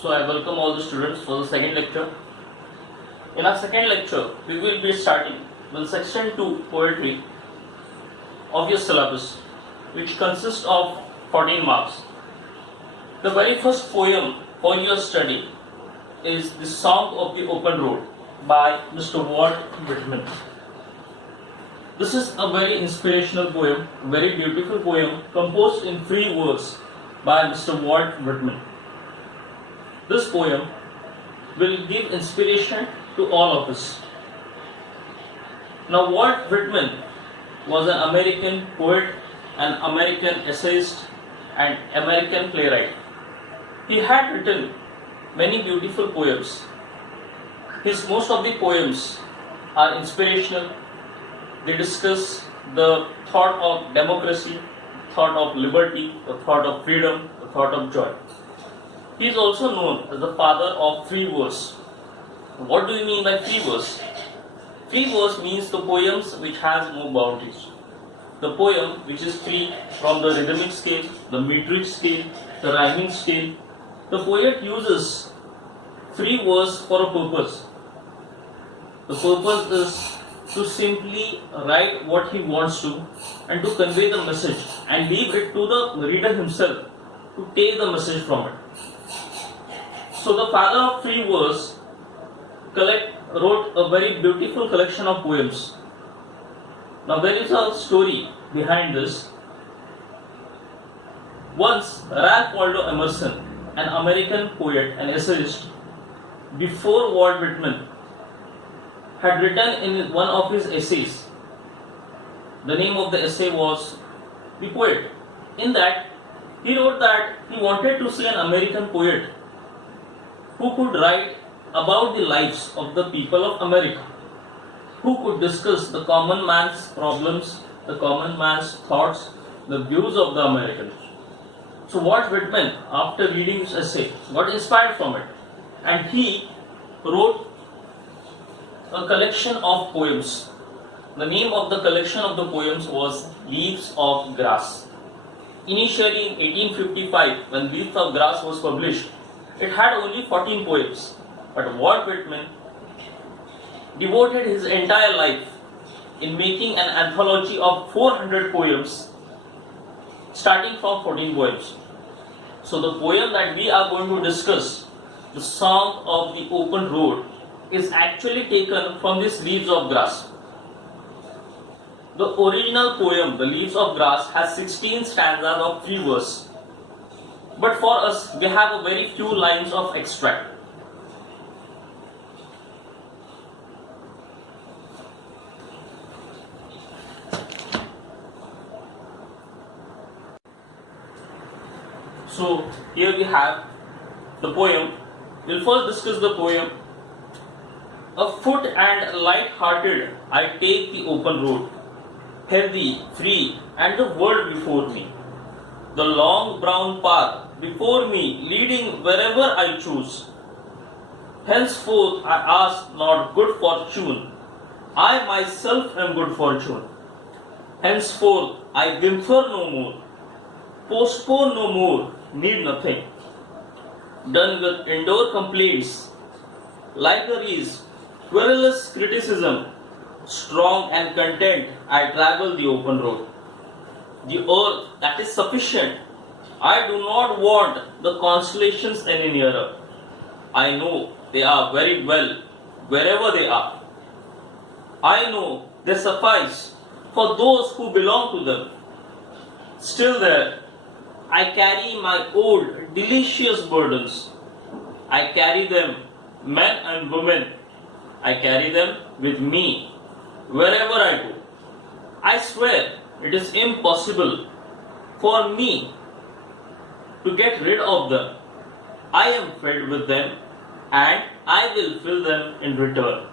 So I welcome all the students for the second lecture. In our second lecture, we will be starting with section 2 poetry of your syllabus, which consists of 14 marks. The very first poem for your study is The Song of the Open Road by Mr. Walt Whitman. This is a very inspirational poem, very beautiful poem composed in free verse by Mr. Walt Whitman. This poem will give inspiration to all of us. Now, Walt Whitman was an American poet, an American essayist, and American playwright. He had written many beautiful poems. Most of the poems are inspirational. They discuss the thought of democracy, thought of liberty, the thought of freedom, the thought of joy. He is also known as the father of free verse. What do you mean by free verse? Free verse means the poems which has no boundaries. The poem which is free from the rhythmic scale, the metric scale, the rhyming scale. The poet uses free verse for a purpose. The purpose is to simply write what he wants to and to convey the message and leave it to the reader himself to take the message from it. So the father of free verse wrote a very beautiful collection of poems. Now there is a story behind this. Once Ralph Waldo Emerson, an American poet and essayist, before Walt Whitman, had written in one of his essays. The name of the essay was The Poet. In that, he wrote that he wanted to see an American poet who could write about the lives of the people of America, who could discuss the common man's problems, the common man's thoughts, the views of the Americans. So Walt Whitman, after reading this essay, got inspired from it, and he wrote a collection of poems. The name of the collection of the poems was Leaves of Grass. Initially in 1855, when Leaves of Grass was published, it had only 14 poems. But Walt Whitman devoted his entire life in making an anthology of 400 poems, starting from 14 poems. So the poem that we are going to discuss, The Song of the Open Road, is actually taken from these Leaves of Grass. The original poem, The Leaves of Grass, has 16 stanzas of free verse. But for us, we have a very few lines of extract. So here we have the poem. We'll first discuss the poem. Afoot and light-hearted, I take the open road, healthy, free, and the world before me. The long brown path before me, leading wherever I choose. Henceforth I ask not good fortune, I myself am good fortune. Henceforth I whimper no more, postpone no more, need nothing. Done with indoor complaints, libraries, querulous criticism, strong and content I travel the open road. The earth that is sufficient, I do not want the constellations any nearer. I know they are very well wherever they are. I know they suffice for those who belong to them. Still there, I carry my old delicious burdens. I carry them, men and women. I carry them with me wherever I go. I swear it is impossible for me to get rid of them. I am filled with them and I will fill them in return.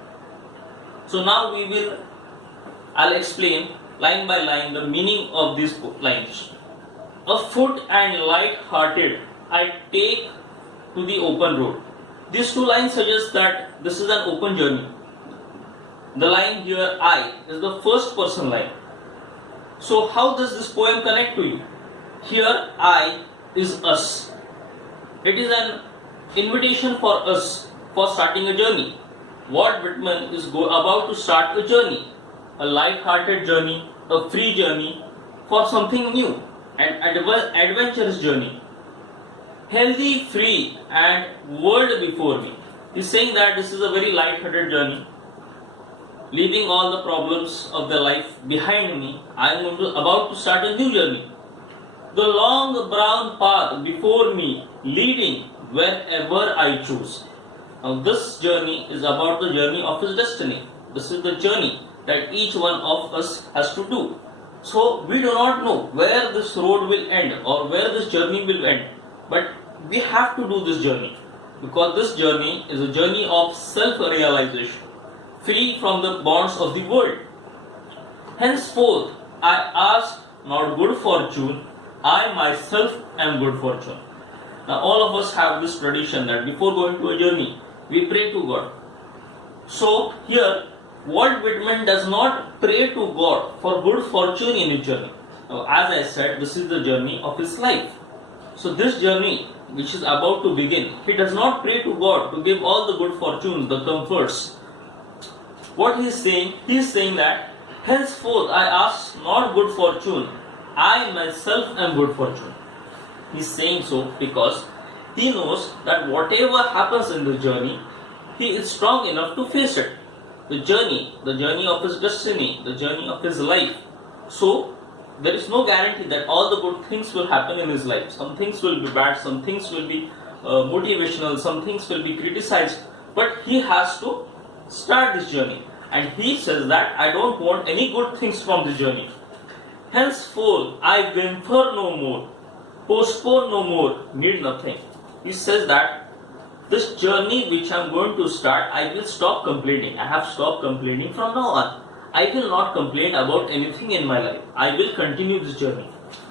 So now I'll explain line by line the meaning of these lines. Afoot and light-hearted, I take to the open road. These two lines suggest that this is an open journey. The line here, I, is the first person line. So how does this poem connect to you? Here I is us. It is an invitation for us for starting a journey. Walt Whitman is about to start a journey, a light-hearted journey, a free journey for something new, an adventurous journey. Healthy, free, and world before me. He's saying that this is a very light-hearted journey. Leaving all the problems of the life behind me, I am about to start a new journey. The long brown path before me, leading wherever I choose. Now, this journey is about the journey of his destiny. This is the journey that each one of us has to do. So, we do not know where this road will end or where this journey will end, but we have to do this journey because this journey is a journey of self-realization, free from the bonds of the world. Henceforth, I ask not good fortune, I myself am good fortune. Now, all of us have this tradition that before going to a journey, we pray to God. So, here, Walt Whitman does not pray to God for good fortune in his journey. Now, as I said, this is the journey of his life. So, this journey, which is about to begin, he does not pray to God to give all the good fortunes, the comforts. What he is saying that, henceforth I ask not good fortune, I myself am good fortune. He is saying so because he knows that whatever happens in the journey, he is strong enough to face it. The journey of his destiny, the journey of his life. So, there is no guarantee that all the good things will happen in his life. Some things will be bad, some things will be motivational, some things will be criticized. But he has to start this journey. And he says that I don't want any good things from this journey. Henceforth, I whimper no more, postpone no more, need nothing. He says that this journey which I am going to start, I will stop complaining. I have stopped complaining from now on. I will not complain about anything in my life. I will continue this journey.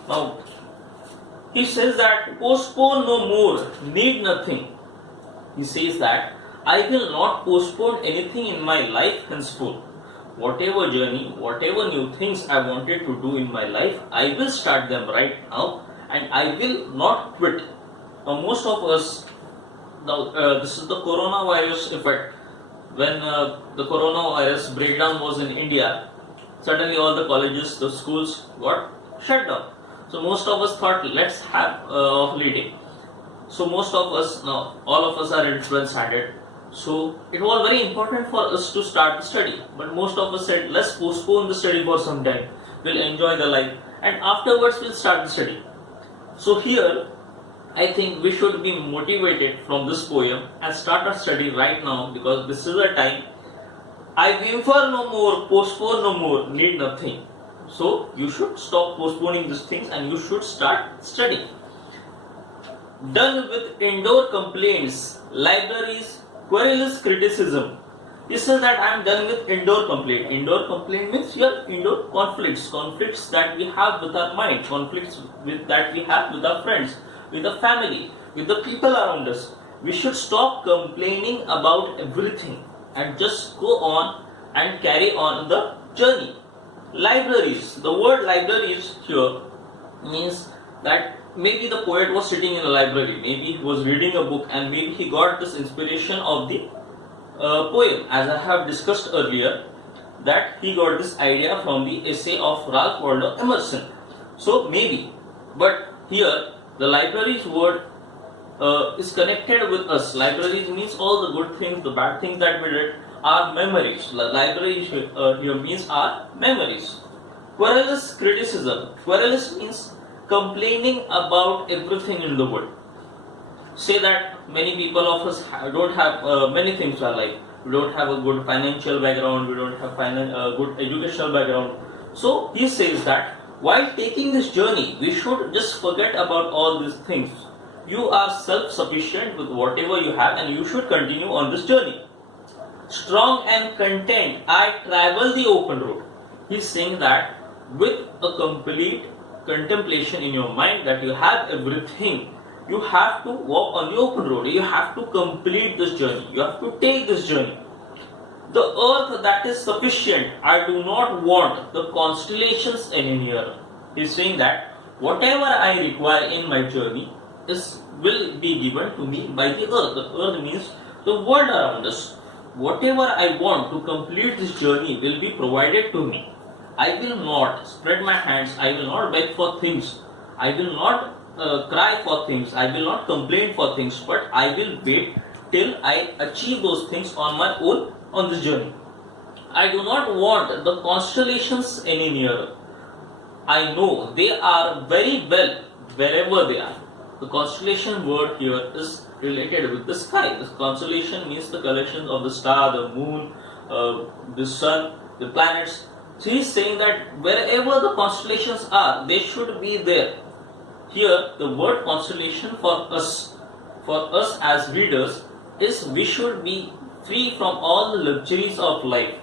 Now, he says that postpone no more, need nothing. He says that I will not postpone anything in my life henceforth. Whatever journey, whatever new things I wanted to do in my life, I will start them right now and I will not quit. Now, most of us, this is the coronavirus effect. When the coronavirus breakdown was in India, suddenly all the colleges, the schools got shut down. So most of us thought, let's have a holiday. So most of us, now all of us are in 12th standard. So it was very important for us to start the study. But most of us said, let's postpone the study for some time. We'll enjoy the life. And afterwards we'll start the study. So here, I think we should be motivated from this poem and start our study right now because this is the time. I whimper no more, postpone no more, need nothing. So you should stop postponing these things and you should start studying. Done with indoor complaints, libraries, querulous criticism. He says that I am done with indoor complaint. Indoor complaint means your indoor conflicts that we have with our mind, conflicts that we have with our friends, with the family, with the people around us. We should stop complaining about everything and just go on and carry on the journey. Libraries. The word libraries here means that maybe the poet was sitting in a library, maybe he was reading a book and maybe he got this inspiration of the poem. As I have discussed earlier, that he got this idea from the essay of Ralph Waldo Emerson. So maybe, but here the library's word is connected with us. Libraries means all the good things, the bad things that we did are memories. Libraries here means our memories. Querulous criticism. Querulous means complaining about everything in the world. Say that many people of us don't have many things in our life. We don't have a good financial background, we don't have good educational background. So he says that while taking this journey, we should just forget about all these things. You are self-sufficient with whatever you have and you should continue on this journey. Strong and content, I travel the open road. He is saying that with a complete contemplation in your mind that you have everything, you have to walk on the open road. You have to complete this journey. You have to take this journey. The earth that is sufficient, I do not want the constellations any nearer. He is saying that whatever I require in my journey, will be given to me by the earth. The earth means the world around us. Whatever I want to complete this journey will be provided to me. I will not spread my hands, I will not beg for things, I will not cry for things, I will not complain for things, but I will wait till I achieve those things on my own on this journey. I do not want the constellations any nearer. I know they are very well wherever they are. The constellation word here is related with the sky. The constellation means the collection of the star, the moon, the sun, the planets. So he is saying that wherever the constellations are, they should be there. Here, the word constellation for us as readers, is we should be free from all the luxuries of life.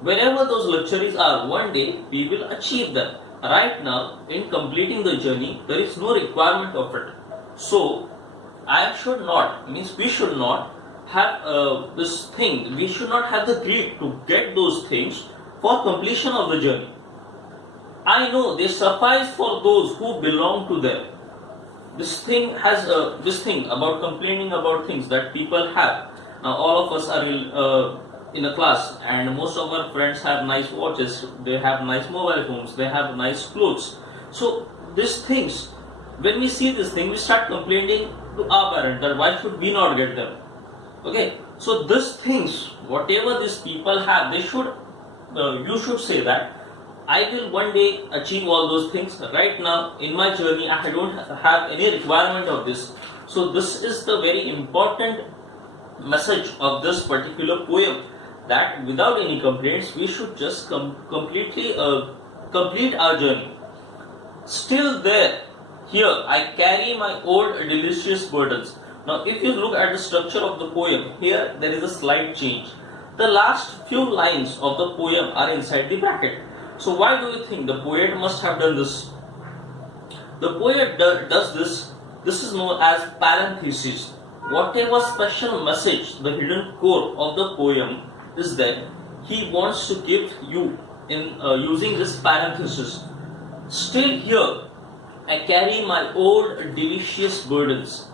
Wherever those luxuries are, one day we will achieve them. Right now, in completing the journey, there is no requirement of it. So, we should not have this thing, we should not have the greed to get those things for completion of the journey. I know they suffice for those who belong to them. This thing about complaining about things that people have. Now, all of us are in a class, and most of our friends have nice watches, they have nice mobile phones, they have nice clothes. So, these things, when we see this thing, we start complaining to our parents that why should we not get them? Okay, so these things, whatever these people have, they should, you should say that I will one day achieve all those things. Right now, in my journey, I don't have any requirement of this. So this is the very important message of this particular poem, that without any complaints, we should just completely complete our journey. Still there, here I carry my old delicious burdens. Now, if you look at the structure of the poem, here there is a slight change. The last few lines of the poem are inside the bracket. So why do you think the poet must have done this? The poet does this. This is known as parenthesis. Whatever special message, the hidden core of the poem is that he wants to give you in using this parenthesis. Still here, I carry my old delicious burdens.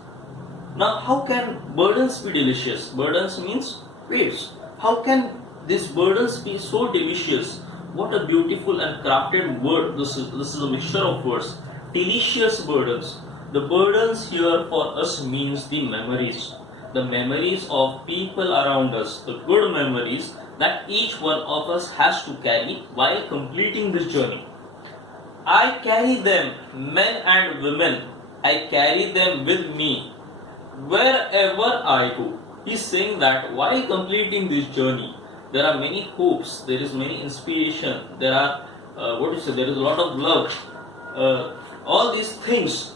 Now, how can burdens be delicious? Burdens means weights. How can these burdens be so delicious? What a beautiful and crafted word. This is a mixture of words. Delicious burdens. The burdens here for us means the memories. The memories of people around us. The good memories that each one of us has to carry while completing this journey. I carry them, men and women. I carry them with me wherever I go. He's saying that while completing this journey, there are many hopes, there is many inspiration, there are there is a lot of love. All these things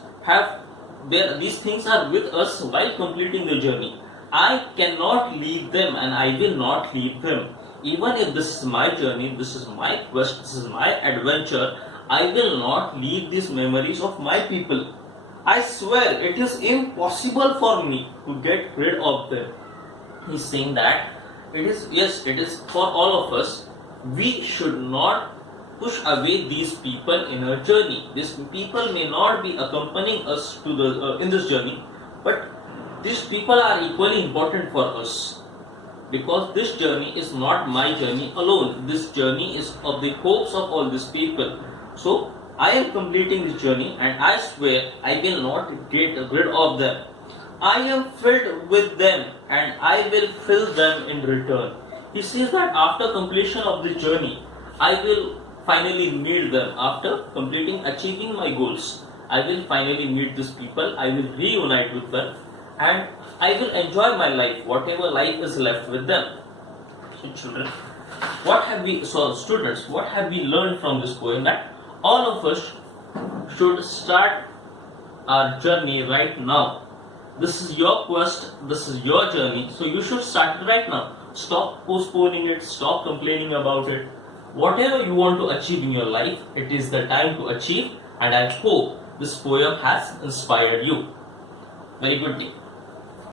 these things are with us while completing the journey. I cannot leave them, and I will not leave them. Even if this is my journey, this is my quest, this is my adventure, I will not leave these memories of my people. I swear it is impossible for me to get rid of them. He's saying that it is for all of us. We should not push away these people in our journey. These people may not be accompanying us to the in this journey, but these people are equally important for us, because this journey is not my journey alone. This journey is of the hopes of all these people. So I am completing this journey, and I swear I will not get rid of them. I am filled with them, and I will fill them in return. He says that after completion of this journey, I will finally meet them. After achieving my goals, I will finally meet these people. I will reunite with them, and I will enjoy my life, whatever life is left with them. So children, students, what have we learned from this poem? That all of us should start our journey right now. This is your quest, this is your journey, so you should start it right now. Stop postponing it, stop complaining about it. Whatever you want to achieve in your life, it is the time to achieve, and I hope this poem has inspired you. Very good day.